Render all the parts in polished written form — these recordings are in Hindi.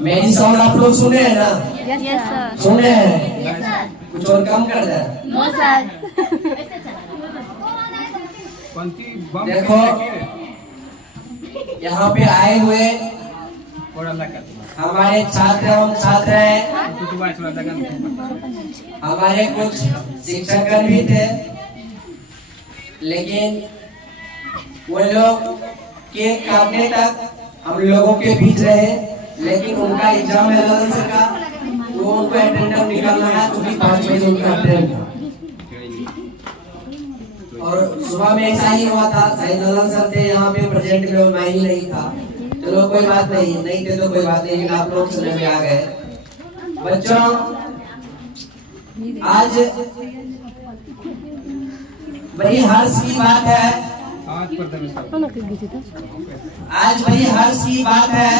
मेरी साउंड आप लोग सुने हैं ना? Yes sir. सुने हैं? कुछ और कम कर दे। No sir. देखो यहाँ पे आए हुए हमारे छात्र एवं छात्र हैं, हमारे कुछ शिक्षकगण भी थे, लेकिन वो लोग केक काटने तक हम लोगों के बीच रहे, लेकिन उनका एग्जाम है ललन का, वो उनको अटेंडेंस निकालना है, क्योंकि 5 बजे उनका ट्रेन था और सुबह में ऐसा ही हुआ था। शायद ललन सर थे यहाँ पे प्रेजेंट में, मैं ही नहीं था। चलो कोई बात नहीं, नहीं थे तो कोई बात नहीं, लेकिन आप लोग सुनने में आ गए। बच्चों आज बड़ी हर्ष की बात है, आज बड़ी हर्ष की बात है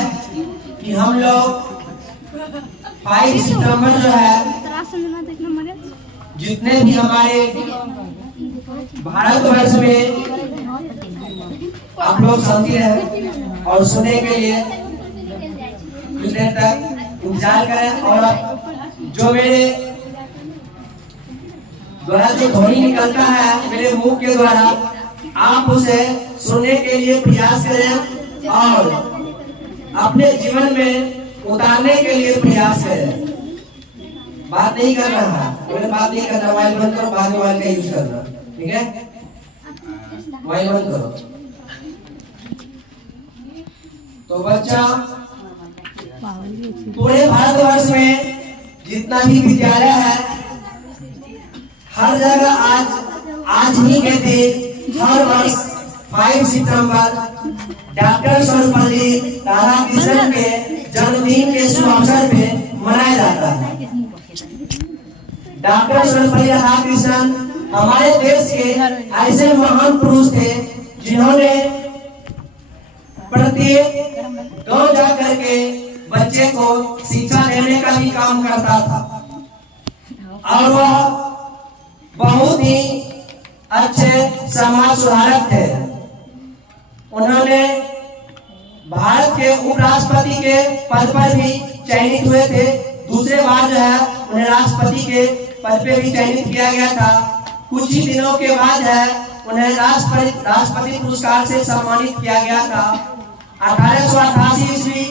कि हम लोग 5 सितंबर जो है, जितने भी हमारे भारतवर्ष में आप लोग समझे हैं और सुनने के लिए कुछ देर तक इंतजार करें, और जो मेरे द्वारा जो ध्वनि निकलता है मेरे मुंह के द्वारा, आप उसे सुनने के लिए प्रयास करें और अपने जीवन में उतारने के लिए प्रयास करें। बात नहीं कर रहा है, मैंने बात नहीं करना, मोबाइल बंद करो, बाद में मोबाइल का यूज करना, ठीक है? मोबाइल बंद करो। तो बच्चा पूरे भारतवर्ष में जितना भी विद्यालय है, हर जगह आज ही के दिन हर वर्ष 5 सितंबर डॉक्टर सर्वपल्ली राधाकृष्णन के जन्मदिन के शुभ अवसर पे मनाया जाता है। डॉक्टर सर्वपल्ली राधाकृष्णन हमारे देश के ऐसे महान पुरुष थे जिन्होंने प्रत्येक गांव जा करके बच्चे को शिक्षा देने का भी काम करता था, और वह बहुत ही अच्छे समाज सुधारक थे। उन्होंने भारत के उपराष्ट्रपति के पद पर भी चयनित हुए थे, दूसरे बार जो है उन्हें राष्ट्रपति के पद पे भी चयनित किया गया था। कुछ ही दिनों के बाद है उन्हें राष्ट्रपति पुरस्कार से सम्मानित किया गया था। 1888 ईस्वी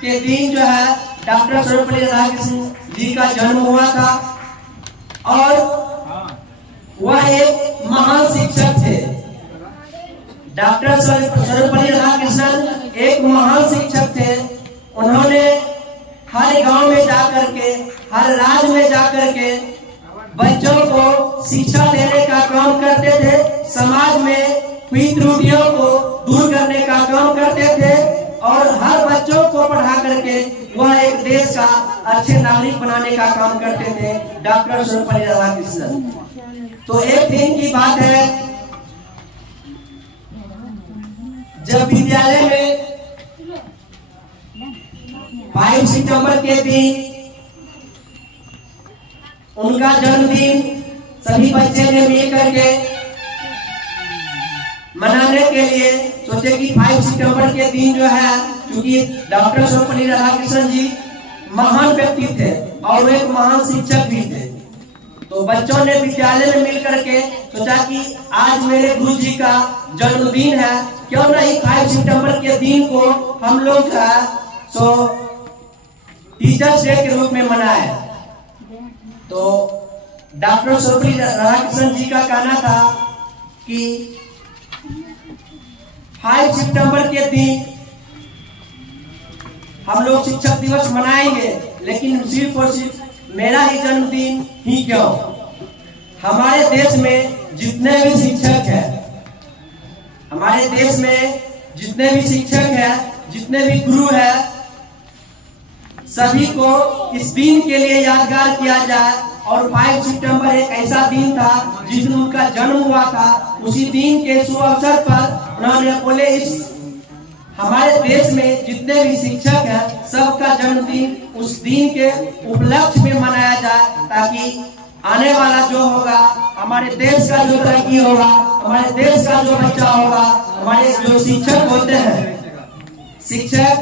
के दिन जो है डॉक्टर सर्वपल्ली राधाकृष्णन जी का जन्म हुआ था, और वह एक महान शिक्षक थे। डॉक्टर सर्वपल्ली राधाकृष्णन एक महान शिक्षक थे। उन्होंने हर गांव में जाकर के, हर राज्य में जाकर के बच्चों को शिक्षा देने का काम करते थे, समाज में हुई त्रुटियों को दूर करने का काम करते थे, और हर बच्चों को पढ़ा करके वह एक देश का अच्छे नागरिक बनाने का काम करते थे डॉक्टर सर्वपल्ली राधाकृष्णन। तो एक दिन की बात है, जब विद्यालय में 5 सितंबर के दिन उनका जन्मदिन सभी बच्चे ने मिल करके मनाने के लिए सोचे कि 5 सितंबर के दिन जो है, क्योंकि डॉक्टर सर्वपल्ली राधाकृष्णन जी महान व्यक्ति थे और एक महान शिक्षक भी थे, तो बच्चों ने विद्यालय में मिल करके सोचा कि आज मेरे गुरु जी का जन्मदिन है, क्यों नहीं 5 सितंबर के दिन को हम लोग जो है सो टीचर्स डे के रूप में मनाए। तो डॉक्टर सर्वपल्ली राधाकृष्णन जी का कहना था कि 5 सितंबर के दिन हम लोग शिक्षक दिवस मनाएंगे, लेकिन सिर्फ और सिर्फ मेरा ही जन्मदिन ही क्यों? हमारे देश में जितने भी शिक्षक हैं, हमारे देश में जितने भी शिक्षक हैं, जितने भी गुरु हैं, सभी को इस दिन के लिए यादगार किया जाए। और 5 सितंबर एक ऐसा दिन था जिस दिन उनका जन्म हुआ था। उसी दिन के शुभ अवसर पर उन्होंने बोले इस हमारे देश में जितने भी शिक्षक हैं सबका जन्मदिन उस दिन के उपलक्ष्य में मनाया जाए, ताकि आने वाला जो होगा, हमारे देश का जो तरक्की होगा, हमारे देश का जो बच्चा होगा, हमारे जो शिक्षक होते हैं, शिक्षक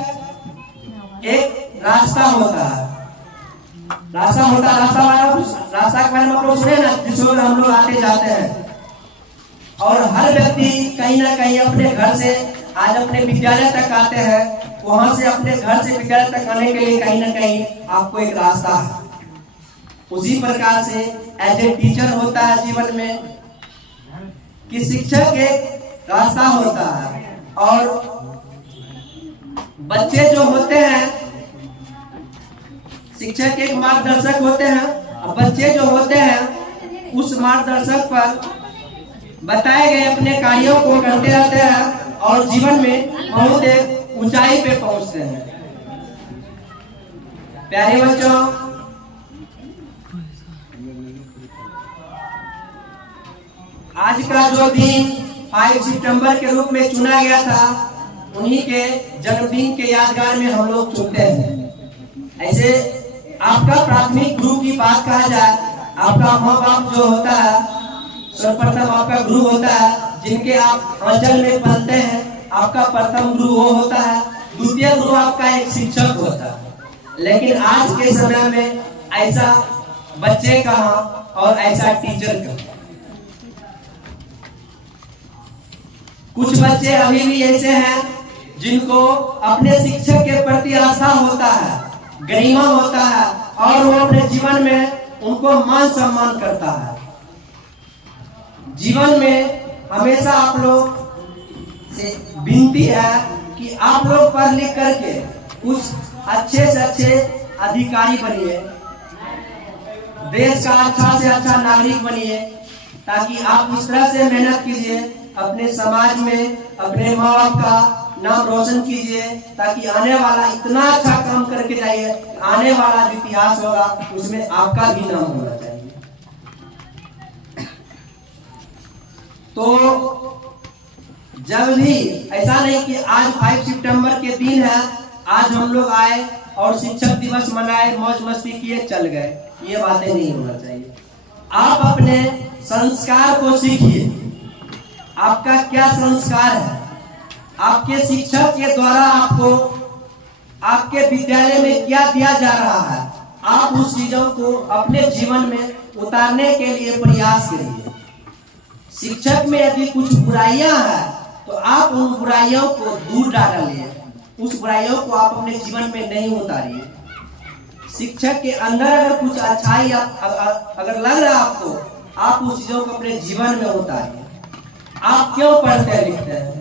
एक रास्ता होता है, रास्ता के बारे में आप लोग सुने ना, जिसमें हम लोग आते जाते हैं। और हर व्यक्ति कहीं ना कहीं अपने घर से आज अपने विद्यालय तक आते हैं, वहां से अपने घर से विद्यालय तक आने के लिए कहीं ना कहीं आपको एक रास्ता है। उसी प्रकार से एज ए टीचर होता है जीवन में कि शिक्षक एक रास्ता होता है, और बच्चे जो होते हैं शिक्षक एक मार्गदर्शक होते हैं, और बच्चे जो होते हैं उस मार्गदर्शक पर बताए गए अपने कार्यों को करते रहते हैं और जीवन में बहुत एक ऊंचाई पे पहुंचते हैं। प्यारे बच्चों, आज का जो दिन 5 सितंबर के रूप में चुना गया था, उन्हीं के जन्मदिन के यादगार में हम लोग चुनते हैं। ऐसे आपका प्राथमिक गुरु की बात कहा जाए, आपका माँ बाप जो होता है सर्वप्रथम आपका गुरु होता है, जिनके आप आंचल में पलते हैं, आपका प्रथम गुरु वो होता है। द्वितीय गुरु आपका एक शिक्षक होता है। लेकिन आज के समय में ऐसा बच्चे का और ऐसा टीचर का, कुछ बच्चे अभी भी ऐसे हैं जिनको अपने शिक्षक के प्रति आस्था होता है, गरिमा होता है, और वो अपने जीवन में उनको मान सम्मान करता है। जीवन में हमेशा आप लोग से विनती है कि आप लोग पढ़ लिख करके कुछ अच्छे से अच्छे अधिकारी बनिए, देश का अच्छा से अच्छा नागरिक बनिए, ताकि आप इस तरह से मेहनत कीजिए, अपने समाज में अपने माँ बाप का नाम रोशन कीजिए, ताकि आने वाला इतना अच्छा काम करके जाइए, आने वाला जो इतिहास होगा उसमें आपका भी नाम होना चाहिए। तो जब भी ऐसा नहीं कि आज 5 सितंबर के दिन है, आज हम लोग आए और शिक्षक दिवस मनाए, मौज मस्ती किए, चल गए, ये बातें नहीं होना चाहिए। आप अपने संस्कार को सीखिए, आपका क्या संस्कार है, आपके शिक्षक के द्वारा आपको आपके विद्यालय में क्या दिया जा रहा है, आप उस चीजों को अपने जीवन में उतारने के लिए प्रयास करिए। शिक्षक में यदि कुछ बुराइयां हैं तो आप उन बुराइयों को दूर डालिए, उस बुराइयों को आप अपने जीवन में नहीं उतारिए। शिक्षक के अंदर अगर कुछ अच्छाई अगर लग रहा है आपको, आप उस चीजों को अपने जीवन में उतारिए। आप क्यों पढ़ते लिखते हैं?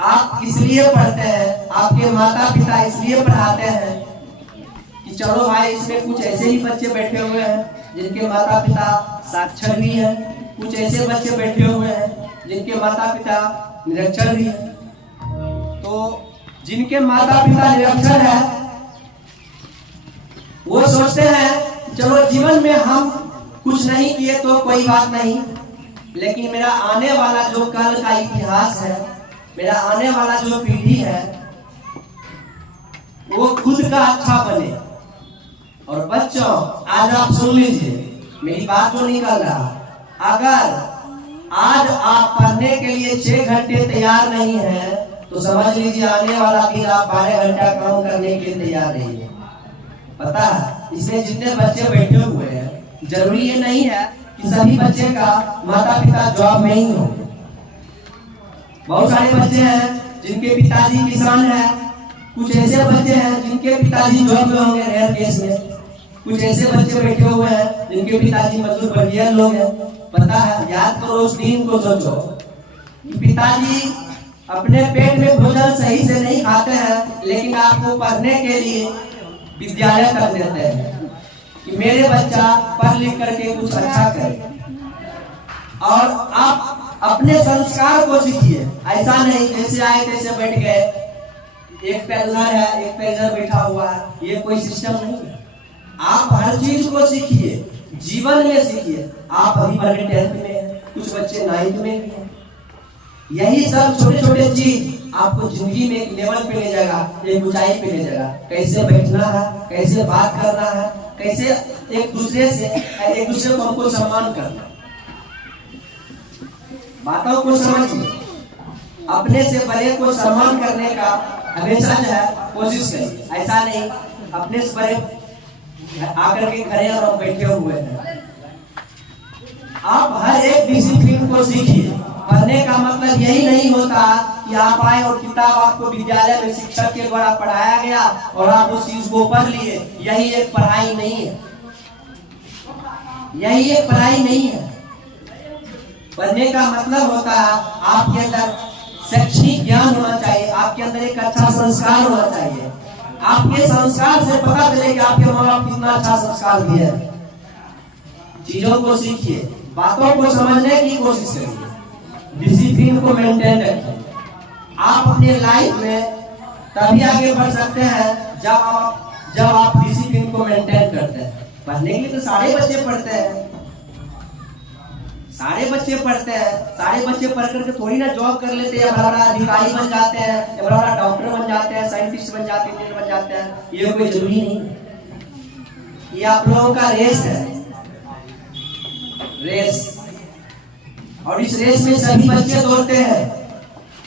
आप इसलिए पढ़ते हैं, आपके माता पिता इसलिए पढ़ाते हैं कि चलो भाई इसमें कुछ ऐसे ही बच्चे बैठे हुए हैं जिनके माता पिता साक्षर भी हैं, कुछ ऐसे बच्चे बैठे हुए हैं जिनके माता पिता निरक्षर भी हैं। तो जिनके माता पिता निरक्षर है वो सोचते हैं चलो जीवन में हम कुछ नहीं किए तो कोई बात नहीं, लेकिन मेरा आने वाला जो कल का इतिहास है, मेरा आने वाला जो पीढ़ी है, वो खुद का अच्छा बने। और बच्चों आज आप सुन लीजिए मेरी बात जो निकल रहा, अगर आज आप पढ़ने के लिए 6 घंटे तैयार नहीं है तो समझ लीजिए आने वाला दिन आप 12 घंटा काम करने के लिए तैयार नहीं है। पता है इसमें जितने बच्चे बैठे हुए हैं, जरूरी ये नहीं है कि सभी बच्चे का माता पिता जॉब में ही हो। बहुत सारे बच्चे हैं जिनके पिताजी किसान हैं, कुछ ऐसे बच्चे हैं जिनके पिताजी जॉब में होंगे, रेयर केस में कुछ ऐसे बच्चे बैठे हुए हैं जिनके पिताजी मजदूर वर्गीय लोग हैं। पता है, याद करो उस दिन को, सोचो कि पिताजी अपने पेट में भोजन सही से नहीं खाते हैं, लेकिन आपको पढ़ने के लिए विद्यालय तक देते हैं कि मेरे बच्चा पढ़ लिख करके कुछ अच्छा करे। और आप अपने संस्कार को सीखिए, ऐसा नहीं जैसे आए तैसे बैठ गए, एक पैर उधर है एक पैर इधर बैठा हुआ है, ये कोई सिस्टम नहीं है। आप हर चीज को सीखिए, जीवन में सीखिए। आप अभी पढ़े 10th में हैं, कुछ बच्चे 9th में भी हैं। यही सब छोटे छोटे चीज आपको जिंदगी में एक लेवल पे ले जाएगा, एक ऊंचाई पे ले जाएगा। कैसे बैठना है, कैसे बात करना है, कैसे एक दूसरे को हमको सम्मान करना। बातों को समझिए, अपने से बड़े को सम्मान करने का हमेशा जो है कोशिश करिए, ऐसा नहीं अपने से बड़े आकर के खड़े और बैठे हुए हैं। आप हर एक डिसिप्लिन को सीखिए। पढ़ने का मतलब यही नहीं होता कि आप आए और किताब आपको विद्यालय में शिक्षक के द्वारा पढ़ाया गया और आप उस चीज को पढ़ लिए, यही एक पढ़ाई नहीं है, यही एक पढ़ाई नहीं है। पढ़ने का मतलब होता है आपके अंदर शैक्षणिक ज्ञान होना चाहिए, आपके अंदर एक अच्छा संस्कार होना चाहिए। आपके संस्कार से पता चले कि आपके माँ बाप कितना अच्छा संस्कार दिए। चीजों को सीखिए, बातों को समझने की कोशिश करिए, डिसिप्लिन को मेंटेन रखिए। आप अपने लाइफ में तभी आगे बढ़ सकते हैं जब आप डिसिप्लिन को मेंटेन करते हैं। पढ़ने के लिए तो सारे बच्चे पढ़ते हैं, सारे बच्चे पढ़ते हैं, सारे बच्चे पढ़ करके थोड़ी ना जॉब कर लेते हैं, बड़ा अधिकारी बन जाते हैं, या बड़ा डॉक्टर बन जाते हैं, साइंटिस्ट बन जाते हैं, इंजीनियर बन जाते हैं। ये कोई जरूरी नहीं है। ये आप लोगों का रेस है, रेस। और इस रेस में सभी बच्चे दौड़ते हैं,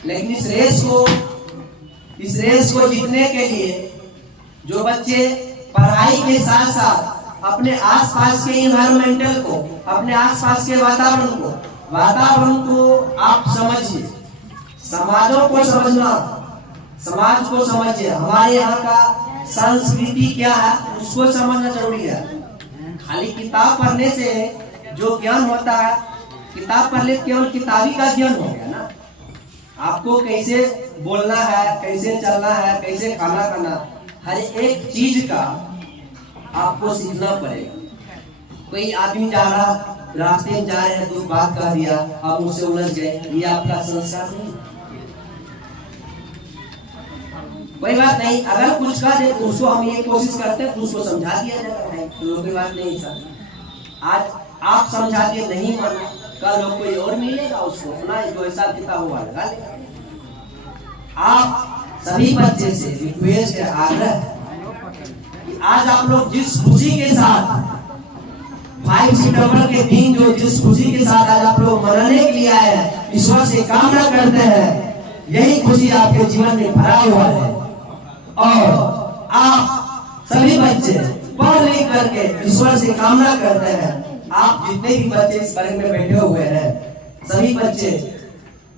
लेकिन इस रेस को जीतने के लिए जो बच्चे पढ़ाई के साथ साथ अपने आसपास के इन्वायरमेंटल को, अपने आसपास के वातावरण को आप समझिए, समाजों को समझना, समाज को समझिए। हमारे यहाँ का संस्कृति क्या है उसको समझना जरूरी है। खाली किताब पढ़ने से जो ज्ञान होता है, किताब पढ़ ले केवल किताबी का ज्ञान हो गया ना। आपको कैसे बोलना है, कैसे चलना है, कैसे खाना खाना, हर एक चीज का आपको सीखना पड़ेगा। कोई आदमी जा रहा, रास्ते में जा रहे हैं, तो बात कह दिया, आप उससे उलझ गए, ये आपका संस्कार नहीं। कोई बात नहीं, अगर कुछ कह दे तो उसको हम ये कोशिश करते हैं तो उसको समझा दिया जाएगा, तो कोई बात नहीं सर। आज आप समझा दिए, नहीं माना, कल लोग कोई और मिलेगा उसको अपना जो ऐसा किता हुआ लगा लेगा। आप सभी बच्चे से रिक्वेस्ट है, आग्रह, आज आप लोग जिस खुशी के साथ 5 सितंबर के दिन जो जिस खुशी के साथ आज आप लोग मनाने के लिए आए हैं, ईश्वर से कामना करते हैं यही खुशी आपके जीवन में भरा हुआ है। और आप सभी बच्चे पढ़ लिख करके ईश्वर से कामना करते हैं, आप जितने भी बच्चे इस वर्ग में बैठे हुए हैं, सभी बच्चे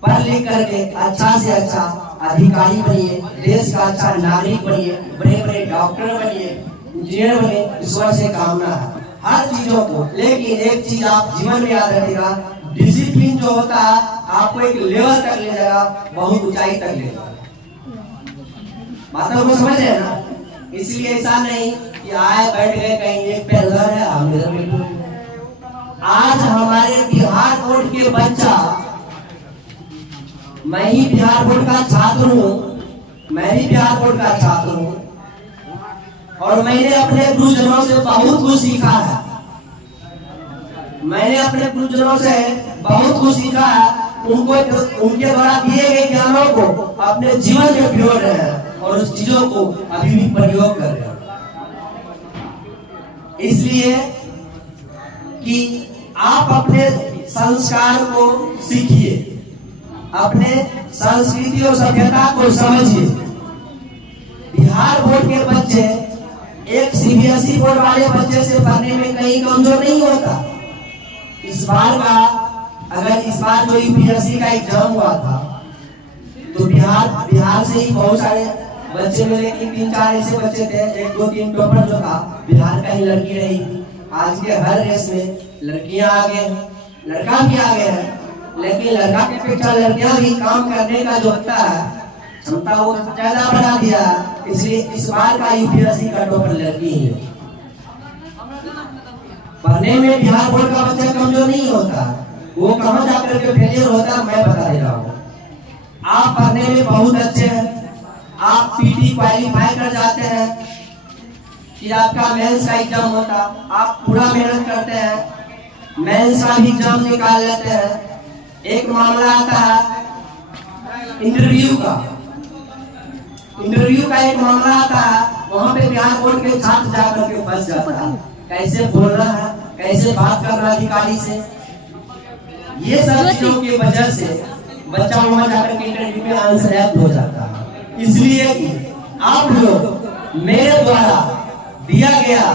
पढ़ लिख करके अच्छा से अच्छा अधिकारी बनिए, देश का अच्छा नागरिक बनिए, बड़े बड़े डॉक्टर बनिए, इंजीनियर बने, ईश्वर से कामना है हर चीजों को। लेकिन एक चीज आप जीवन में याद रखिएगा, डिसिप्लिन जो होता है आपको एक लेवल तक ले जाएगा, बहुत ऊंचाई तक ले जाएगा। बातों को समझ रहे हैं ना। इसलिए ऐसा नहीं कि आए बैठ गए कहीं एक पे उधर है, हम इधर बैठे। आज हमारे बिहार बोर्ड के बच्चा, मैं ही बिहार बोर्ड का छात्र हूँ, मैं भी बिहार बोर्ड का छात्र हूँ, और मैंने अपने गुरुजनों से बहुत कुछ सीखा है। मैंने अपने गुरुजनों से बहुत कुछ सीखा है। उनको उनके द्वारा दिए गए ज्ञानों को अपने जीवन में प्रयोग रहे हैं और उस चीजों को अभी भी प्रयोग कर रहे हैं। इसलिए कि आप अपने संस्कार को सीखिए, अपने संस्कृति और सभ्यता को समझिए। बिहार बोर्ड के बच्चे एक सीबीएसई बोर्ड वाले बच्चे से पढ़ने में कहीं कमजोर नहीं होता। इस बार जो यूपीएससी का एग्जाम हुआ था तो बिहार से ही बहुत सारे बच्चे में, लेकिन 3-4 ऐसे बच्चे थे, 1-2-3 टॉपर जो था बिहार का ही लड़की रही थी। आज के हर रेस में लड़कियां आगे, लड़का भी आगे है, लेकिन लड़का के अपेक्षा लड़कियां भी काम करने का जो होता है क्षमता वो ज्यादा बढ़ा दिया। इसलिए इस बार का यूपीएससी का टॉपर लड़की है। पढ़ने में बिहार बोर्ड का बच्चा कमजोर नहीं होता, वो कहाँ जाकर के फेलियर होता है मैं बता दे रहा हूँ। आप पढ़ने में बहुत अच्छे हैं, आप पीटी क्वालिफाई कर जाते हैं, फिर आपका मेंस का एग्जाम होता, आप पूरा मेहनत करते हैं, मेंस का भी एग्जाम निकाल लेते हैं। एक मामला आता है इंटरव्यू का एक मामला आता है, वहाँ पे बिहार बोर्ड के छात्र जाकर के फंस जाता है, कैसे बोलना है, कैसे बात करना अधिकारी से। ये सब चीजों की वजह से बच्चा वहाँ जाकर के इंटरव्यू में आंसर हो जाता है। इसलिए कि आप लोग मेरे द्वारा दिया गया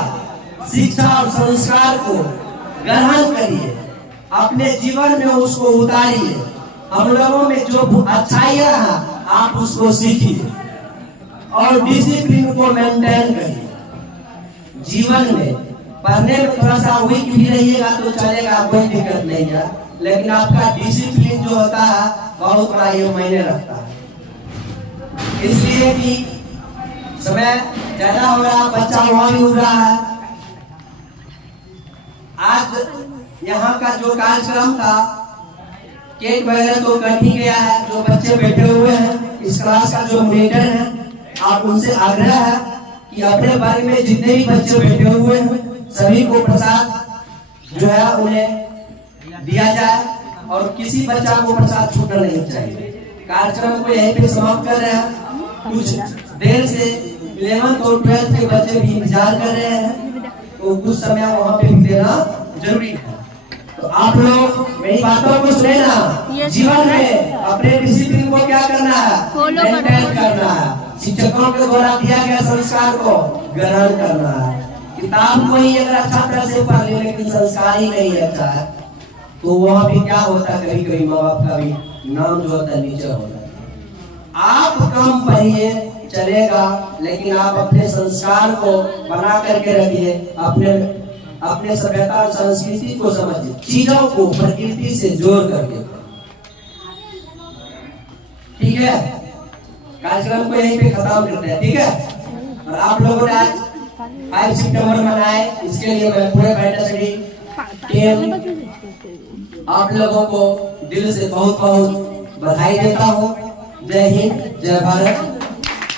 शिक्षा और संस्कार को ग्रहण करिए, अपने जीवन में उसको उतारिए। हम लोगों में जो अच्छाइयाँ हैं आप उसको सीखिए और डिसिप्लिन को मेंटेन करिए। जीवन में पढ़ने में थोड़ा सा वीक भी रहिएगा तो चलेगा, कोई दिक्कत नहीं है, लेकिन आपका डिसिप्लिन जो होता है बहुत बड़ा ये मायने रखता है। इसलिए कि समय ज्यादा हो रहा, बच्चा वहां भी उड़ रहा है। आज यहाँ का जो कार्यक्रम था, केक वगैरह तो कट ही गया है। जो बच्चे बैठे हुए हैं, इस क्लास का जो मॉनिटर है, आप उनसे आग्रह है कि अपने बारे में जितने भी बच्चे बैठे हुए हैं सभी को प्रसाद जो है उन्हें दिया जाए और किसी बच्चा को प्रसाद छूटना नहीं चाहिए। कार्यक्रम को यहीं पे समाप्त कर रहे हैं। कुछ देर से 11th और 12th के बच्चे भी इंतजार कर रहे हैं, तो कुछ समय वहाँ पे भी देना जरूरी है। तो आप लोग मेरी बातों को सुने ना। जीवन में अपने डिसिप्लिन को क्या करना है, मेंटेन करना है। शिक्षकों के द्वारा दिया गया संस्कार को ग्रहण करना है। किताब को ही अगर अच्छा तरह से पढ़ ले लेकिन संस्कार ही नहीं अच्छा है तो वहाँ पे क्या होता है, कभी कभी माँ बाप का भी नाम जो होता है नीचे होता है। आप कम पढ़िए चलेगा, लेकिन आप अपने संस्कार को बना करके रखिए, अपने सभ्यता और संस्कृति को समझिए, चीजों को प्रकृति से जोड़ करके। ठीक है, कार्यक्रम को यहीं पे खत्म करते हैं। ठीक है, और आप लोगों ने आज 5 सितंबर मनाए, इसके लिए मैं पूरे फैंटेसिटी टीम आप लोगों को दिल से बहुत बहुत बधाई देता हूँ। जय हिंद, जय भारत।